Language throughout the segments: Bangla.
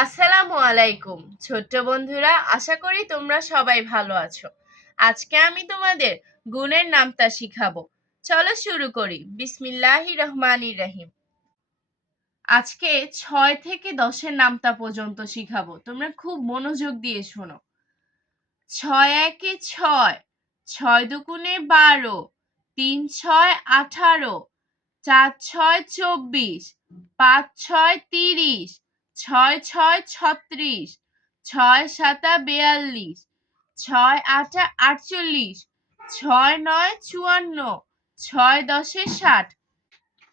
আসসালামু আলাইকুম ছোট্ট বন্ধুরা, আশা করি তোমরা সবাই ভালো আছো। আজকে আমি তোমাদের গুণের নামতা শিখাবো। চলো শুরু করি। বিসমিল্লাহির রহমানির রহিম। আজকে 6 থেকে 10-এর নামতা পর্যন্ত শিখাবো, তোমরা খুব মনোযোগ দিয়ে শোনো। 6 একে 6, 6 দুগুণে 12, 3 6 18, 4 6 24, 5 6 30, 6 6 36, 6 7 42, 6 8 48, 6 9 54, 6 10 60।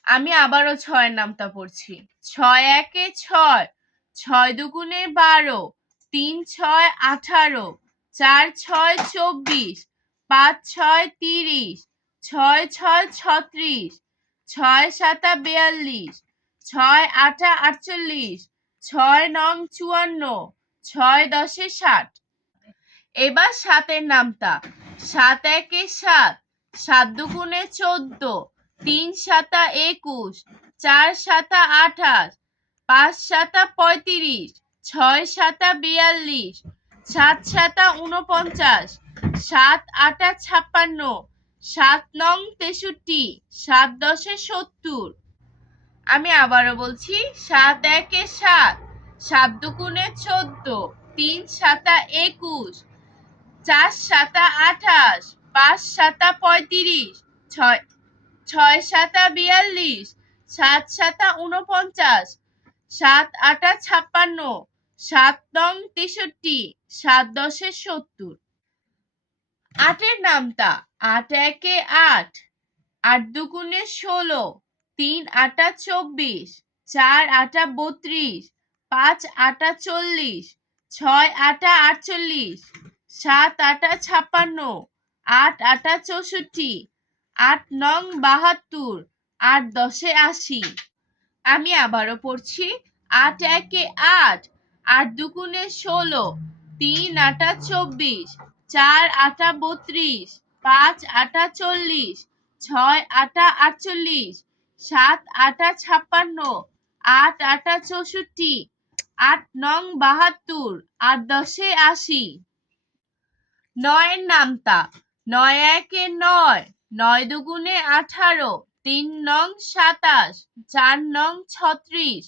আমি আবারও 6-এর নামতা পড়ছি। 6 একে 6, 6 দুগুণে 12, 3 6 18, 4 6 24, 5 6 30, 6 6 36, 6 7 42, 6 8 48, 6 9 54, 6 10 60। এবার 7-এর নামতা। 7 একে 7, 7 দুগুণে 14, 3 7 21, 4 7 28, 5 7 35, 6 7 42, 7 7 49, 7 8 56, 7 9 63, 7 10 70। আমি আবারও বলছি। 7 একে 7, 7 দুগুণে 14, 3 7 21, 4 7 28, 5 7 35, 6 6 7 42, 7 7 49, 7 8 56, 7 9 63, 7 10 70। 8-এর নামতা। 8 একে 8, 8 দুগুণে 16, 3 8 24, 4 8 32, 5 8 40, 6 8 48, 7 8 56, 8 8 64, 8 9 72, 8 10 80। আমি আবারও পড়ছি। 8 একে 8, 8 দুগুণে 16, 3 8 24, 4 8 32, 5 8 40, 6 8 48, 7 8 56, 8 8 64, 8 9 72, 8 10 80। 9-এর নামতা। 9 একে 9, 9 দুগুণে 18, 3 নং 27, 4 নং 36,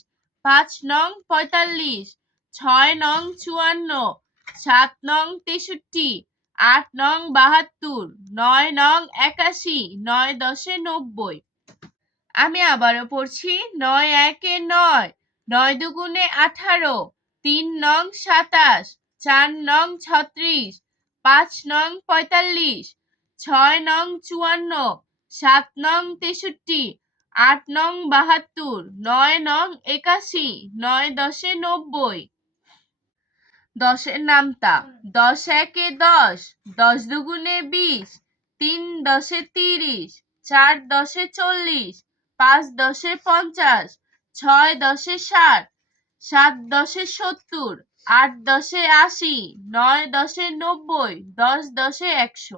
5 নং 45, 6 নং 54, 7 নং 63, 8 নং 72, 9 নং 81, 9 10 90। আমি আবারও পড়ছি। 9 একে 9, 9 দুগুণে 18, 3 নং 27, 4 নং 36, 5 নং 45, 6 নং 54, 7 নং 63, 8 নং 72, 9 নং 81, 9 10 90। 10-এর নামতা। 10 একে 10, 10 দুগুণে 20, 3 10 30, 4 10 40, 5 10 50, 6 10 60, 7 10 70, 8 10 80, 9 10 90, 10 10 100।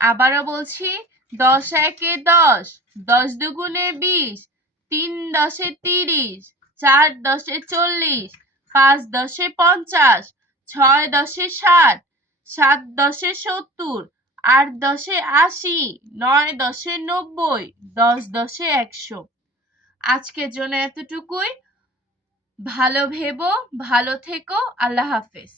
আবারও বলছি। 10 একে 10, 10 দুগুণে 20, 3 10 30, 4 10 40, 5 10 50, 6 10 60, 7 10 70, 8 10 80, 9 10 90, 10 10 100। আজকের জন্য এতটুকুই। ভালো ভেবো, ভালো থেকো। আল্লাহ হাফেজ।